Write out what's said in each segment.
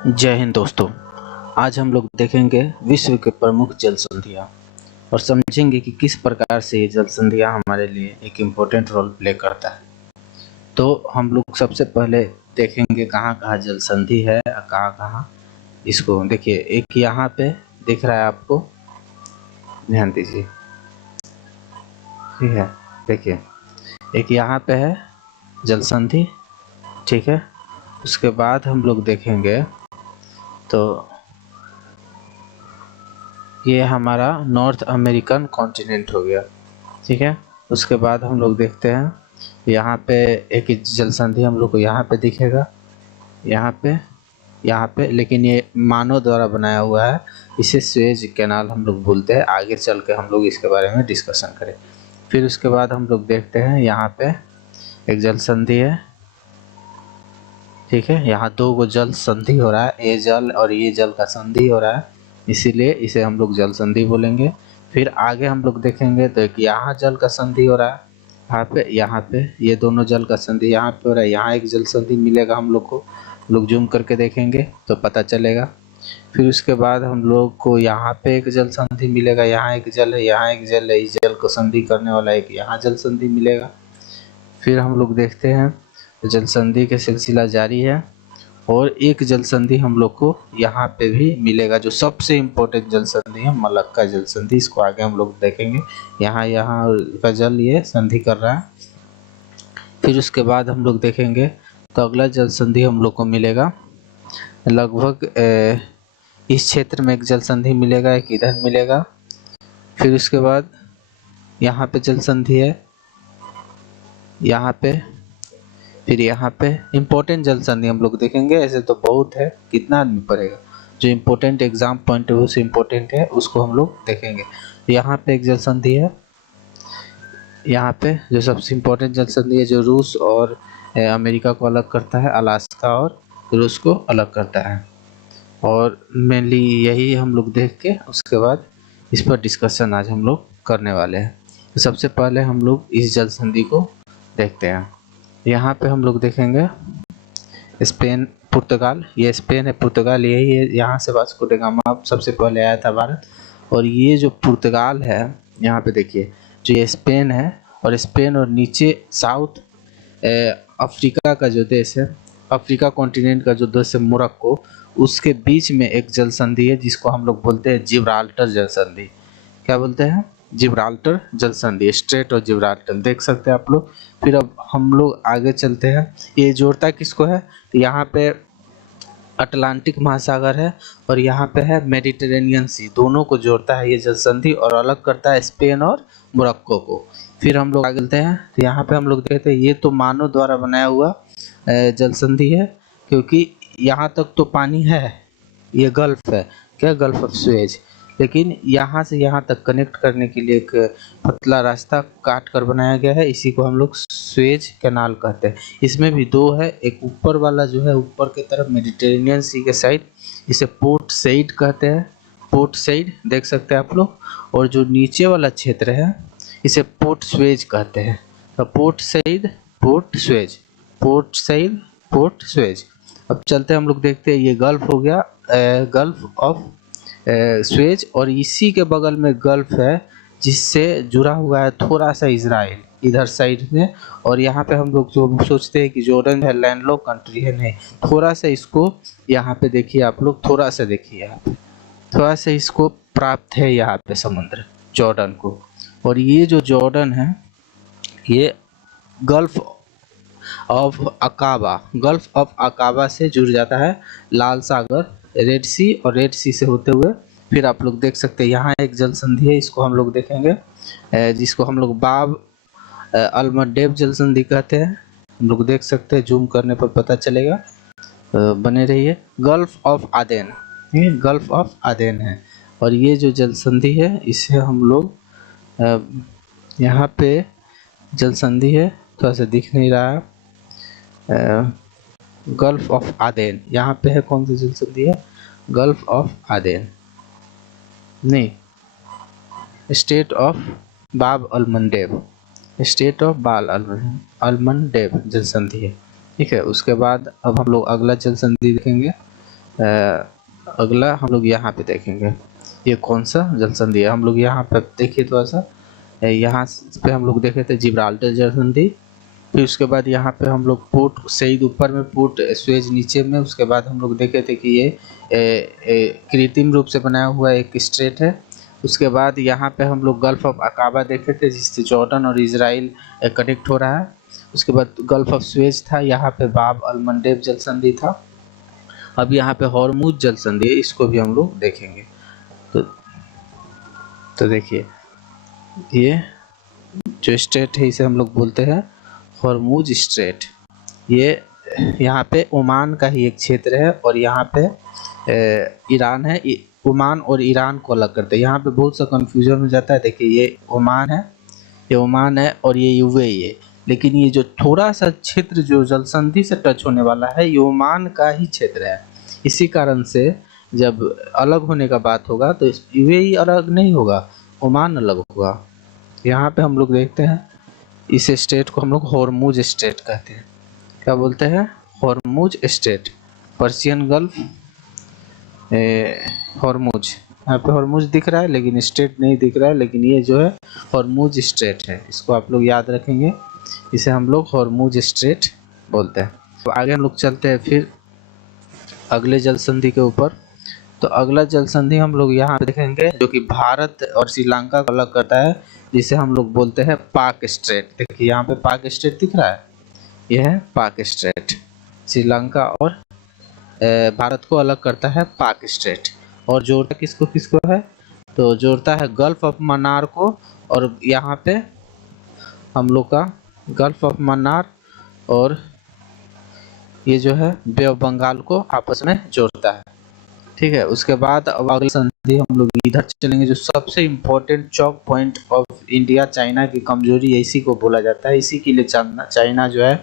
जय हिंद दोस्तों। आज हम लोग देखेंगे विश्व के प्रमुख जल संधियाँ और समझेंगे कि किस प्रकार से ये जल संधियाँ हमारे लिए एक इम्पोर्टेंट रोल प्ले करता है। तो हम लोग सबसे पहले देखेंगे कहाँ कहाँ जल संधि है और कहाँ कहाँ इसको देखिए। एक यहाँ पे दिख रहा है आपको, ध्यान दीजिए, ठीक है। देखिए एक यहाँ पे है जल संधि, ठीक है। उसके बाद हम लोग देखेंगे तो ये हमारा नॉर्थ अमेरिकन कॉन्टिनेंट हो गया, ठीक है। उसके बाद हम लोग देखते हैं यहाँ पे एक जल संधि हम लोग को यहाँ पे दिखेगा, यहाँ पे लेकिन ये मानव द्वारा बनाया हुआ है, इसे सुएज कैनाल हम लोग बोलते हैं। आगे चल के हम लोग इसके बारे में डिस्कशन करें। फिर उसके बाद हम लोग देखते हैं यहाँ पे एक जल संधि है, ठीक है। यहाँ दो गो जल संधि हो रहा है, ये जल और ये जल का संधि हो रहा है, इसीलिए इसे हम लोग जल संधि बोलेंगे। फिर आगे हम लोग देखेंगे तो एक यहाँ जल का संधि हो रहा है, यहाँ पे ये दोनों जल का संधि यहाँ पे हो रहा है। यहाँ एक जल संधि मिलेगा हम लोग को, लोग जूम करके देखेंगे तो पता चलेगा। फिर उसके बाद हम लोग को यहाँ पे एक जल संधि मिलेगा, यहाँ एक जल है, यहाँ एक जल है, इस जल को संधि करने वाला एक यहाँ जल संधि मिलेगा। फिर हम लोग देखते हैं जल संधि का सिलसिला जारी है और एक जल संधि हम लोग को यहाँ पे भी मिलेगा, जो सबसे इम्पोर्टेंट जल संधि है, मलक्का जल संधि। इसको आगे हम लोग देखेंगे। यहाँ का जल ये संधि कर रहा है। फिर उसके बाद हम लोग देखेंगे तो अगला जल संधि हम लोग को मिलेगा लगभग इस क्षेत्र में एक जल संधि मिलेगा, एक इधर मिलेगा। फिर उसके बाद यहाँ पे जल संधि है, यहाँ पे, फिर यहाँ पे इम्पोर्टेंट जल संधि हम लोग देखेंगे। ऐसे तो बहुत है, कितना आदमी पढ़ेगा, जो important exam point of view से इम्पोर्टेंट है उसको हम लोग देखेंगे। यहाँ पे एक जल संधि है, यहाँ पे जो सबसे इम्पोर्टेंट जल संधि है, जो रूस और अमेरिका को अलग करता है, अलास्का और रूस को अलग करता है। और मेनली यही हम लोग देख के उसके बाद इस पर डिस्कशन आज हम लोग करने वाले हैं। तो सबसे पहले हम लोग इस जल संधि को देखते हैं। यहाँ पे हम लोग देखेंगे स्पेन पुर्तगाल, ये स्पेन है, पुर्तगाल यही है, यहाँ से वास्को ड गामा सबसे पहले आया था भारत। और ये जो पुर्तगाल है, यहाँ पे देखिए, जो ये स्पेन है, और स्पेन और नीचे साउथ अफ्रीका का जो देश है, अफ्रीका कॉन्टिनेंट का जो देश है मोरक्को, उसके बीच में एक जल संधि है जिसको हम लोग बोलते हैं जिब्राल्टर जल संधि। क्या बोलते हैं? जिब्राल्टर जल संधि, स्ट्रेट और जिब्राल्टर, देख सकते हैं आप लोग। फिर अब हम लोग आगे चलते हैं। ये जोड़ता किसको है? तो यहाँ पे अटलांटिक महासागर है और यहाँ पे है मेडिटेरेनियन सी, दोनों को जोड़ता है ये जल संधि और अलग करता है स्पेन और मोरक्को को। फिर हम लोग आगे चलते हैं तो यहाँ पे हम लोग देखते हैं ये तो मानव द्वारा बनाया हुआ जल संधि है, क्योंकि यहाँ तक तो पानी है, ये गल्फ है, क्या गल्फ ऑफ सुएज, लेकिन यहाँ से यहाँ तक कनेक्ट करने के लिए एक पतला रास्ता काट कर बनाया गया है, इसी को हम लोग सुएज कैनाल कहते हैं। इसमें भी दो है, एक ऊपर वाला जो है ऊपर की तरफ मेडिटेरेनियन सी के साइड, इसे पोर्ट सईद कहते हैं, पोर्ट सईद देख सकते हैं आप लोग। और जो नीचे वाला क्षेत्र है इसे पोर्ट सुएज कहते हैं। तो Port Said, port Suez, Port Said, port Suez. अब चलते हैं हम लोग देखते हैं, ये गल्फ हो गया, गल्फ ऑफ सुएज, और इसी के बगल में गल्फ है जिससे जुड़ा हुआ है थोड़ा सा इजराइल इधर साइड में। और यहाँ पे हम लोग जो सोचते हैं कि जॉर्डन है लैंडलॉक कंट्री है, नहीं, थोड़ा सा इसको यहाँ पे देखिए आप लोग, थोड़ा सा देखिए यहाँ पे, थोड़ा सा इसको प्राप्त है यहाँ पे समुद्र जॉर्डन को। और ये जो जॉर्डन है ये gulf of Aqaba, gulf of Aqaba से जुड़ जाता है लाल सागर, रेड सी, और रेड सी से होते हुए फिर आप लोग देख सकते हैं यहाँ एक जल संधि है, इसको हम लोग देखेंगे, जिसको हम लोग बाब अल मंडेब जल संधि कहते हैं। हम लोग देख सकते हैं, जूम करने पर पता चलेगा, बने रहिए। गल्फ ऑफ आदेन, ये गल्फ ऑफ आदेन है। और ये जो जल संधि है इसे हम लोग यहाँ पे जल संधि है, थोड़ा सा दिख नहीं रहा है, गल्फ ऑफ आदेन, यहाँ पे है, कौन सी जल संधि है? गल्फ ऑफ आदेन, नहीं, स्टेट ऑफ बाब अल मंडेब, स्टेट ऑफ बाल अल मंडेब जल संधि है, ठीक है। उसके बाद अब हम लोग अगला जल संधि देखेंगे, अगला हम लोग यहाँ पे देखेंगे ये कौन सा जल संधि है। हम लोग यहाँ पे देखिए थोड़ा सा, यहाँ पे हम लोग देखे थे जिब्राल्टर जल संधि। फिर उसके बाद यहाँ पे हम लोग पोर्ट सईद ऊपर में, पोर्ट सुएज नीचे में। उसके बाद हम लोग देखे थे कि ये कृत्रिम रूप से बनाया हुआ एक स्ट्रेट है। उसके बाद यहाँ पे हम लोग गल्फ ऑफ अकाबा देखे थे जिससे जॉर्डन और इजराइल कनेक्ट हो रहा है। उसके बाद गल्फ ऑफ सुएज था, यहाँ पे बाब अल मंडेब जल संधि था। अब यहाँ पे हॉर्मुज जल संधि है, इसको भी हम लोग देखेंगे। तो देखिए ये जो स्ट्रेट है इसे हम लोग बोलते हैं हॉर्मुज स्ट्रेट। ये यहाँ पे ओमान का ही एक क्षेत्र है और यहाँ पे ईरान है। ओमान और ईरान को अलग करते हैं। यहाँ पे बहुत सा कंफ्यूजन हो जाता है। देखिए ये ओमान है, ये ओमान है और ये यूएई है, लेकिन ये जो थोड़ा सा क्षेत्र जो जल संधि से टच होने वाला है ये ओमान का ही क्षेत्र है। इसी कारण से जब अलग होने का बात होगा तो यूएई अलग नहीं होगा, ओमान अलग होगा। यहाँ पे हम लोग देखते हैं इस स्टेट को हम लोग हॉर्मुज स्टेट कहते हैं। क्या बोलते हैं? Hormuz state. Persian gulf Hormuz, यहाँ पे हॉर्मुज दिख रहा है लेकिन स्टेट नहीं दिख रहा है, लेकिन ये जो है हॉर्मुज स्टेट है। इसको आप लोग याद रखेंगे, इसे हम लोग हॉर्मुज स्टेट बोलते हैं। तो आगे हम लोग चलते हैं फिर अगले जल संधि के ऊपर। तो अगला जल संधि हम लोग यहाँ पे देखेंगे जो कि भारत और श्रीलंका को अलग करता है, जिसे हम लोग बोलते हैं पाक स्ट्रेट। देखिए यहाँ पे पाक स्ट्रेट दिख रहा है, यह है पाक स्ट्रेट। श्रीलंका और भारत को अलग करता है पाक स्ट्रेट। और जोड़ता किसको किसको है? तो जोड़ता है गल्फ ऑफ मन्नार को, और यहाँ पे हम लोग का गल्फ ऑफ मन्नार और ये जो है बे ऑफ बंगाल को आपस में जोड़ता है। ठीक है, उसके बाद अब अगली संधि हम लोग इधर चलेंगे जो सबसे important Chowk point of India, China की कमजोरी इसी को बोला जाता है। इसी के लिए चाइना जो है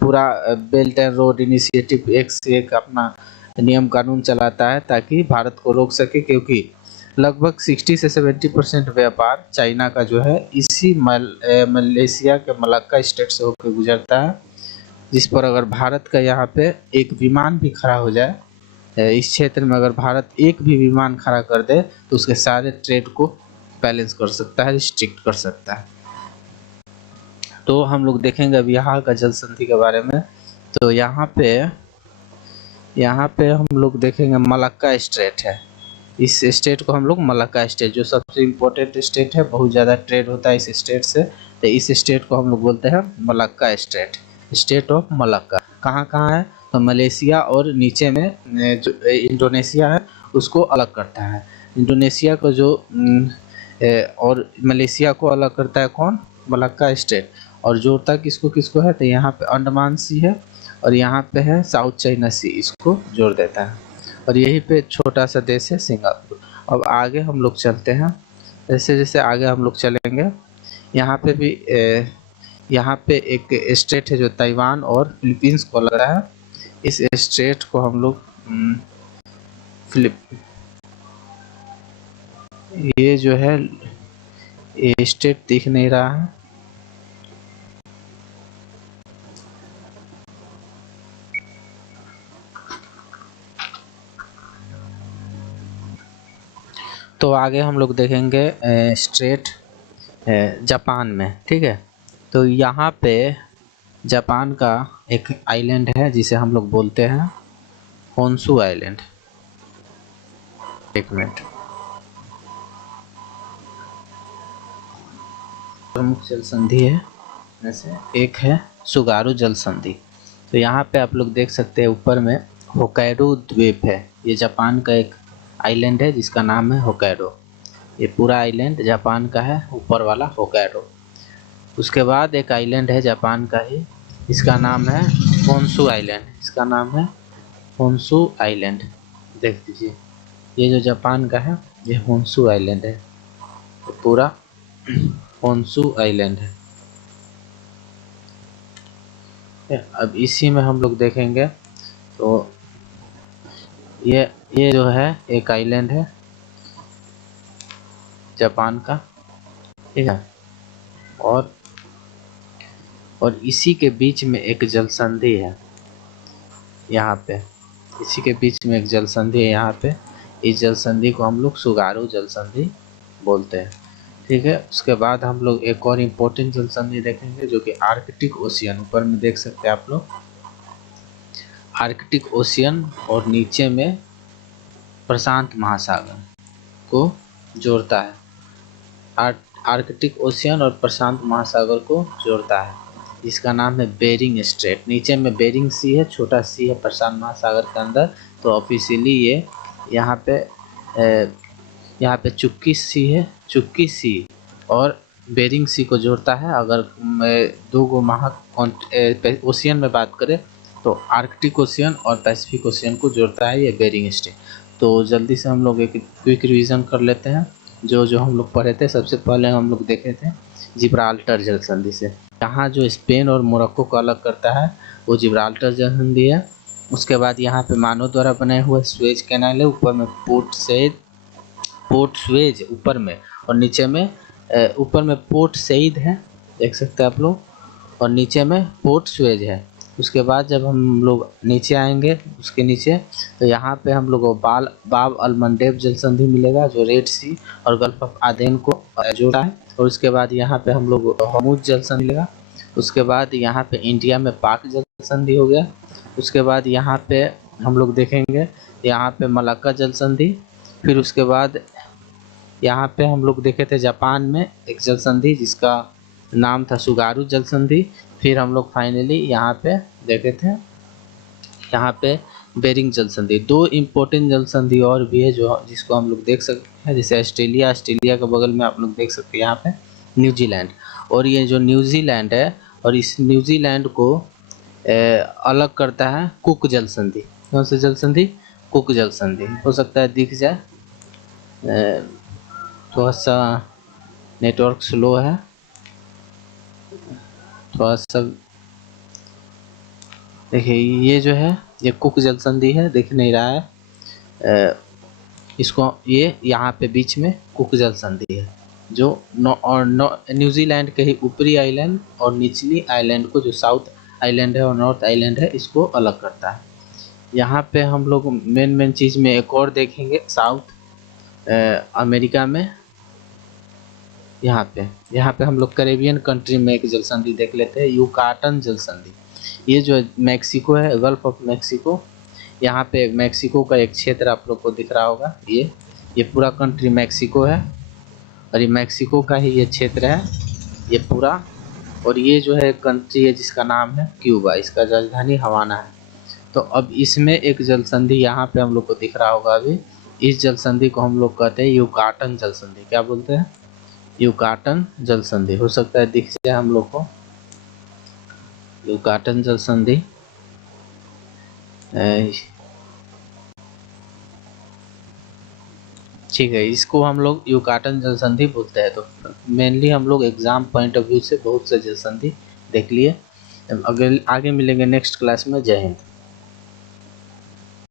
पूरा बेल्ट एंड रोड इनिशिएटिव एक से एक अपना नियम कानून चलाता है ताकि भारत को रोक सके, क्योंकि लगभग 60 से 70% व्यापार चाइना का जो है इसी मलेशिया के मलक्का स्टेट से होकर गुजरता है। जिस पर अगर भारत का यहाँ पे एक विमान भी खड़ा हो जाए, इस क्षेत्र में अगर भारत एक भी विमान खड़ा कर दे तो उसके सारे ट्रेड को बैलेंस कर सकता है, रिस्ट्रिक्ट कर सकता है। तो हम लोग देखेंगे अब यहाँ का जल संधि के बारे में। तो यहाँ पे हम लोग देखेंगे मलक्का स्टेट है। इस स्टेट को हम लोग मलक्का स्टेट, जो सबसे इम्पोर्टेंट स्टेट है, बहुत ज़्यादा ट्रेड होता है इस स्टेट से, तो इस स्टेट को हम लोग बोलते हैं Malacca state, state of Malacca. कहाँ कहाँ है? तो मलेशिया और नीचे में जो इंडोनेशिया है उसको अलग करता है। इंडोनेशिया को जो और मलेशिया को अलग करता है कौन? Malacca state. और जोड़ता किसको किसको है? तो यहाँ पे अंडमान सी है और यहाँ पे है साउथ चाइना सी, इसको जोड़ देता है। और यहीं पे छोटा सा देश है सिंगापुर। अब आगे हम लोग चलते हैं, जैसे जैसे आगे हम लोग चलेंगे यहाँ पे भी यहाँ पे एक स्टेट है जो ताइवान और फिलीपींस को लग रहा है। इस स्टेट को हम लोग ये जो है ये स्टेट दिख नहीं रहा है, तो आगे हम लोग देखेंगे स्टेट जापान में। ठीक है, तो यहाँ पे जापान का एक आइलैंड है जिसे हम लोग बोलते हैं होन्शु आइलैंड। एक मिनट, प्रमुख जल संधि है जैसे एक है सुगारू जल संधि। तो यहाँ पे आप लोग देख सकते हैं ऊपर में होक्काइडो द्वीप है। ये जापान का एक आइलैंड है जिसका नाम है होक्काइडो। ये पूरा आइलैंड जापान का है, ऊपर वाला होक्काइडो। उसके बाद एक आइलैंड है जापान का ही, इसका नाम है होन्शु आइलैंड। इसका नाम है होन्शु आइलैंड। देख लीजिए, ये जो जापान का है ये होन्शु आइलैंड है, तो पूरा होन्शु आइलैंड है। अब इसी में हम लोग देखेंगे तो ये जो है एक आइलैंड है जापान का, ठीक है। और इसी के बीच में एक जल संधि है यहाँ पे, इसी के बीच में एक जल संधि है यहाँ पे। इस जल संधि को हम लोग सुगारू जल संधि बोलते हैं। ठीक है, उसके बाद हम लोग एक और इम्पोर्टेंट जल संधि देखेंगे जो कि आर्कटिक ओशियन, ऊपर में देख सकते हैं आप लोग आर्कटिक ओशियन, और नीचे में प्रशांत महासागर को जोड़ता है। आर्कटिक ओशियन और प्रशांत महासागर को जोड़ता है, जिसका नाम है बेरिंग स्ट्रेट। नीचे में बेरिंग सी है, छोटा सी है प्रशांत महासागर के अंदर, तो ऑफिशियली ये यहाँ पे चुक्की सी है, चुक्की सी और बेरिंग सी को जोड़ता है। अगर दो गो ओशियन में बात करें तो आर्कटिक ओशियन और पैसिफिक ओशियन को जोड़ता है ये बेरिंग स्ट्रेट। तो जल्दी से हम लोग एक क्विक रिवीजन कर लेते हैं जो हम लोग पढ़े थे। सबसे पहले हम लोग देखे थे जिब्राल्टर जल संधि से, यहाँ जो स्पेन और मोरक्को को अलग करता है वो जिब्राल्टर जल संधि है। उसके बाद यहाँ पे मानव द्वारा बनाए हुए स्वेज कैनाल है, ऊपर में पोर्ट स्वेज ऊपर में, और नीचे में ऊपर में पोर्ट सईद है, देख सकते हैं आप लोग, और नीचे में पोर्ट स्वेज है। उसके बाद जब हम लोग नीचे आएंगे उसके नीचे, तो यहाँ पे हम लोग को बाब अल मंडेब जल संधि मिलेगा जो रेड सी और गल्फ ऑफ आदेन को जोड़ा है। और उसके बाद यहाँ पे हम लोग हमुद जल संधि मिलेगा। उसके बाद यहाँ पे इंडिया में पाक जल संधि हो गया। उसके बाद यहाँ पे हम लोग देखेंगे यहाँ पे मलाक्का जल संधि। फिर उसके बाद यहाँ पे हम लोग देखे थे जापान में एक जल संधि जिसका नाम था सुगारू जल संधि। फिर हम लोग फाइनली यहाँ पे देखे थे यहाँ पे बेरिंग जल संधि। दो इम्पोर्टेंट जल संधि और भी है जिसको हम लोग देख सकते हैं, जैसे ऑस्ट्रेलिया के बगल में आप लोग देख सकते हैं यहाँ पे न्यूजीलैंड। और ये जो न्यूजीलैंड है, और इस न्यूजीलैंड को अलग करता है कुक जल संधि। कौन सा जल संधि? कुक जल संधि। हो सकता है दिख जाए, थोड़ा सा नेटवर्क स्लो है, थोड़ा सा देखिए ये जो है ये कुक जल संधि है, दिख नहीं रहा है इसको, ये यहाँ पे बीच में कुक जल संधि है जो न्यूजीलैंड के ही ऊपरी आइलैंड और निचली आइलैंड को, जो साउथ आइलैंड है और नॉर्थ आइलैंड है, इसको अलग करता है। यहाँ पे हम लोग मेन चीज़ में एक और देखेंगे साउथ अमेरिका में। यहाँ पे हम लोग कैरेबियन कंट्री में एक जल संधि देख लेते हैं, युकाटन जल संधि। ये जो मैक्सिको है, गल्फ ऑफ मैक्सिको, यहाँ पे मैक्सिको का एक क्षेत्र आप लोग को दिख रहा होगा, ये पूरा कंट्री मैक्सिको है, और ये मैक्सिको का ही ये क्षेत्र है ये पूरा। और ये जो है कंट्री है जिसका नाम है क्यूबा, इसका राजधानी हवाना है। तो अब इसमें एक जल संधि यहाँ पे हम लोग को दिख रहा होगा अभी, इस जल संधि को हम लोग कहते हैं युकाटन जल संधि। क्या बोलते हैं? युकाटन जल संधि। हो सकता है दिख जाए हम लोग को युकाटन जल संधि। ठीक है, इसको हम लोग युकाटन जल संधि बोलते हैं। तो मेनली हम लोग एग्जाम पॉइंट ऑफ व्यू से बहुत से जल संधि देख लिए। अगर आगे मिलेंगे नेक्स्ट क्लास में। जय हिंद।